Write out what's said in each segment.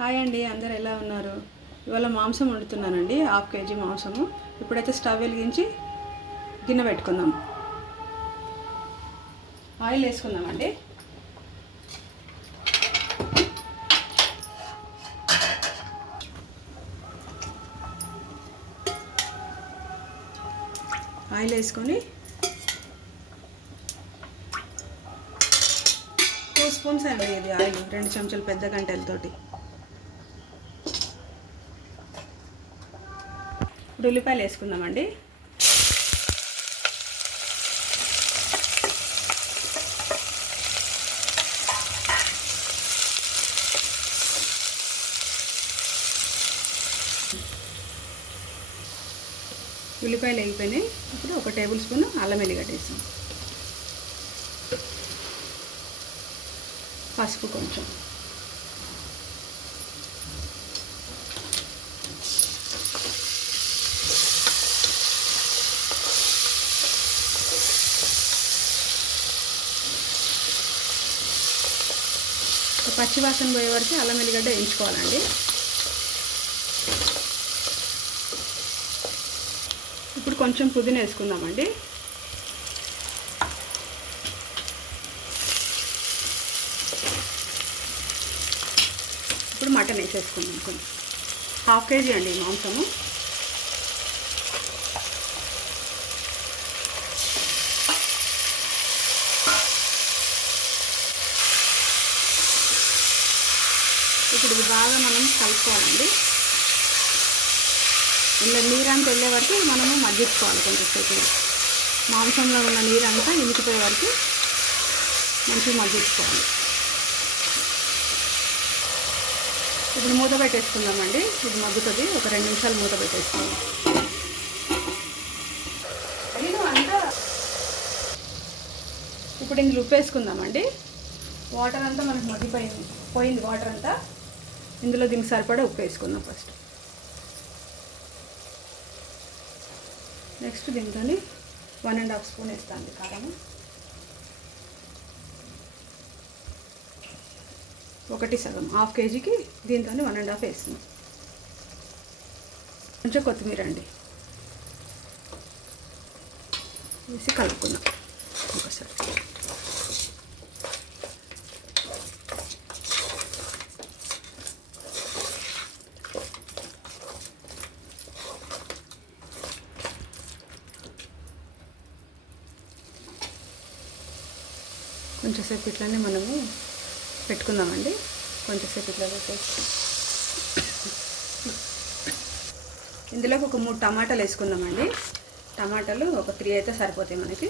Hi అండి, అందరు ఎలా ఉన్నారు? ఇవాళ మాంసం వండుతున్నానండి, హాఫ్ కేజీ మాంసము. ఇప్పుడైతే స్టవ్ వెలిగించి గిన్నె పెట్టుకుందాం. ఆయిల్ వేసుకుందామండి. ఆయిల్ వేసుకొని 2 స్పూన్స్ అండి ఇది ఆయిల్, 2 చెంచాలు పెద్ద గంటెలతోటి. ఇప్పుడు ఉల్లిపాయలు వేసుకుందామండి. ఉల్లిపాయలు వేగిపోయినాయి. ఇప్పుడు 1 టేబుల్ స్పూన్ అల్లం వెల్లిగడ్డ వేసాం. పసుపు కొంచెం, పచ్చివాసన పోయే వరకు అల్లం వెల్లిగడ్డ వేయించుకోవాలండి. ఇప్పుడు కొంచెం పుదీనా వేసుకుందామండి. ఇప్పుడు మటన్ వేసేసుకుందాం. కొంచెం హాఫ్ కేజీ అండి మాంసము. ఇప్పుడు ఇది బాగా మనం కలుపుకోవాలండి. ఇలా నీరంతా వెళ్ళే వరకు మనము మగ్గించుకోవాలి. కొంచెంసేపు మాంసంలో ఉన్న నీరంతా ఇంకిపోయే వరకు మంచిగా మగ్గించుకోవాలి. ఇప్పుడు మూత పెట్టేసుకుందామండి. ఇది మగ్గుతుంది. ఒక 2 నిమిషాలు మూత పెట్టేసుకుందాం. ఇప్పుడు ఇందులో ఉప్పు వేసుకుందామండి. వాటర్ అంతా మనకు పోయింది వాటర్ అంతా. ఇందులో దీనికి సరిపడా ఉప్పు వేసుకుందాం ఫస్ట్. నెక్స్ట్ దీంతో 1.5 స్పూన్ వేస్తాను కారం. 1 సగం, హాఫ్ కేజీకి దీంతో 1.5 వేస్తున్నాం. కొంచెం కొత్తిమీర అండి వేసి కలుపుకుందాం ఒకసారి. కొంచెంసేపు ఇట్లానే మనము పెట్టుకుందామండి. కొంచెంసేపు ఇట్లా పెట్టేసి ఇందులోకి ఒక 3 టమాటాలు వేసుకుందామండి. టమాటాలు ఒక 3 అయితే సరిపోతాయి మనకి.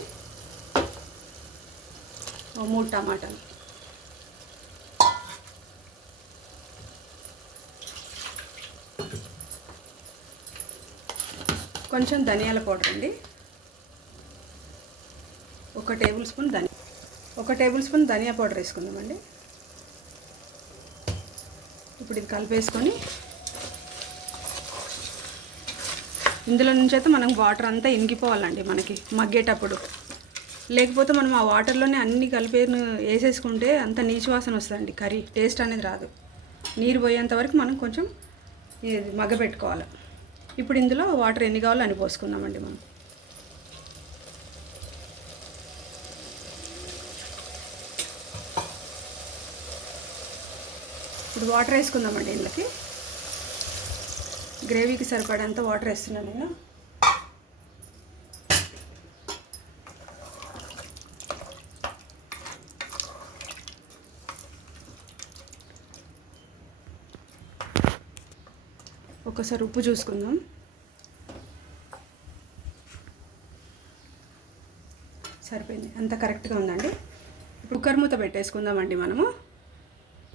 3 టమాటాలు, కొంచెం ధనియాల పౌడర్ అండి. 1 టేబుల్ స్పూన్ ధనియా పౌడర్ వేసుకుందామండి. ఇప్పుడు ఇది కలిపేసుకొని ఇందులో నుంచి అయితే మనం వాటర్ అంతా ఇంకిపోవాలండి మనకి మగ్గేటప్పుడు. లేకపోతే మనం ఆ వాటర్లోనే అన్ని వేసేసుకుంటే అంత నీచు వాసన వస్తుందండి. కర్రీ టేస్ట్ అనేది రాదు. నీరు పోయేంత వరకు మనం కొంచెం మగ్గబెట్టుకోవాలి. ఇప్పుడు ఇందులో వాటర్ ఎన్ని కావాలో అని పోసుకుందామండి మనం. ఇప్పుడు వాటర్ వేసుకుందామండి. ఇందులోకి గ్రేవీకి సరిపడేంత వాటర్ వేస్తున్నాను నేను. ఒకసారి ఉప్పు చూసుకుందాం. సరిపోయింది, అంత కరెక్ట్గా ఉందండి. కుక్కర్ మూత పెట్టేసుకుందామండి మనము.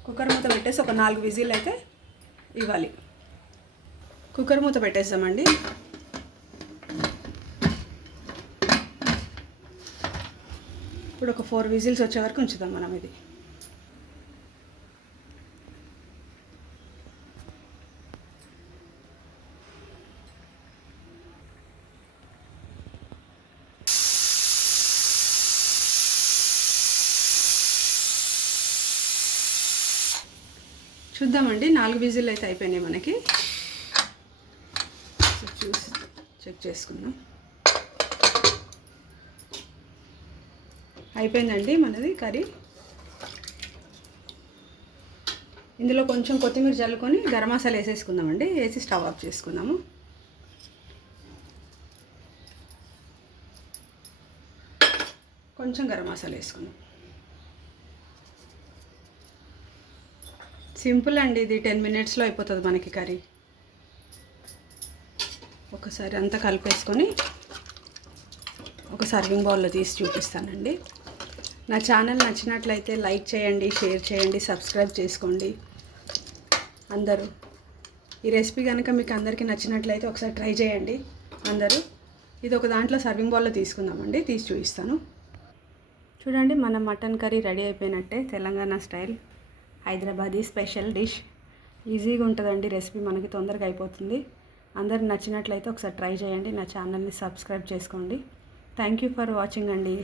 కుక్కర్ మూత పెట్టేసి ఒక 4 విజిల్ అయితే ఇవ్వాలి. కుక్కర్ మూత పెట్టేస్తామండి. ఇప్పుడు ఒక 4 విజిల్స్ వచ్చే వరకు ఉంచుదాం మనం ఇది. చూద్దామండి, 4 విజిల్ అయితే అయిపోయినాయి మనకి. చూసి చెక్ చేసుకుందాం. అయిపోయిందండి మనది కర్రీ. ఇందులో కొంచెం కొత్తిమీర జల్లుకొని గరం మసాలా వేసేసుకుందామండి. వేసి స్టవ్ ఆఫ్ చేసుకుందాము. కొంచెం గరం మసాలా వేసుకుందాం. సింపుల్ అండి ఇది, 10 మినిట్స్లో అయిపోతుంది మనకి కర్రీ. ఒకసారి అంతా కలిపేసుకొని ఒక సర్వింగ్ బౌల్లో తీసి చూపిస్తానండి. నా ఛానల్ నచ్చినట్లయితే లైక్ చేయండి, షేర్ చేయండి, సబ్స్క్రైబ్ చేసుకోండి అందరూ. ఈ రెసిపీ కనుక మీకు అందరికీ నచ్చినట్లయితే ఒకసారి ట్రై చేయండి అందరూ. ఇది ఒక దాంట్లో సర్వింగ్ బౌల్లో తీసుకుందామండి, తీసి చూపిస్తాను. చూడండి, మన మటన్ కర్రీ రెడీ అయిపోయినట్టే. Telangana style Hyderabadi special dish. ఈజీగా ఉంటుందండి రెసిపీ, మనకి తొందరగా అయిపోతుంది. అందరు నచ్చినట్లయితే ఒకసారి ట్రై చేయండి. నా ఛానల్ని సబ్స్క్రైబ్ చేసుకోండి. థ్యాంక్ యూ ఫర్ వాచింగ్ అండి.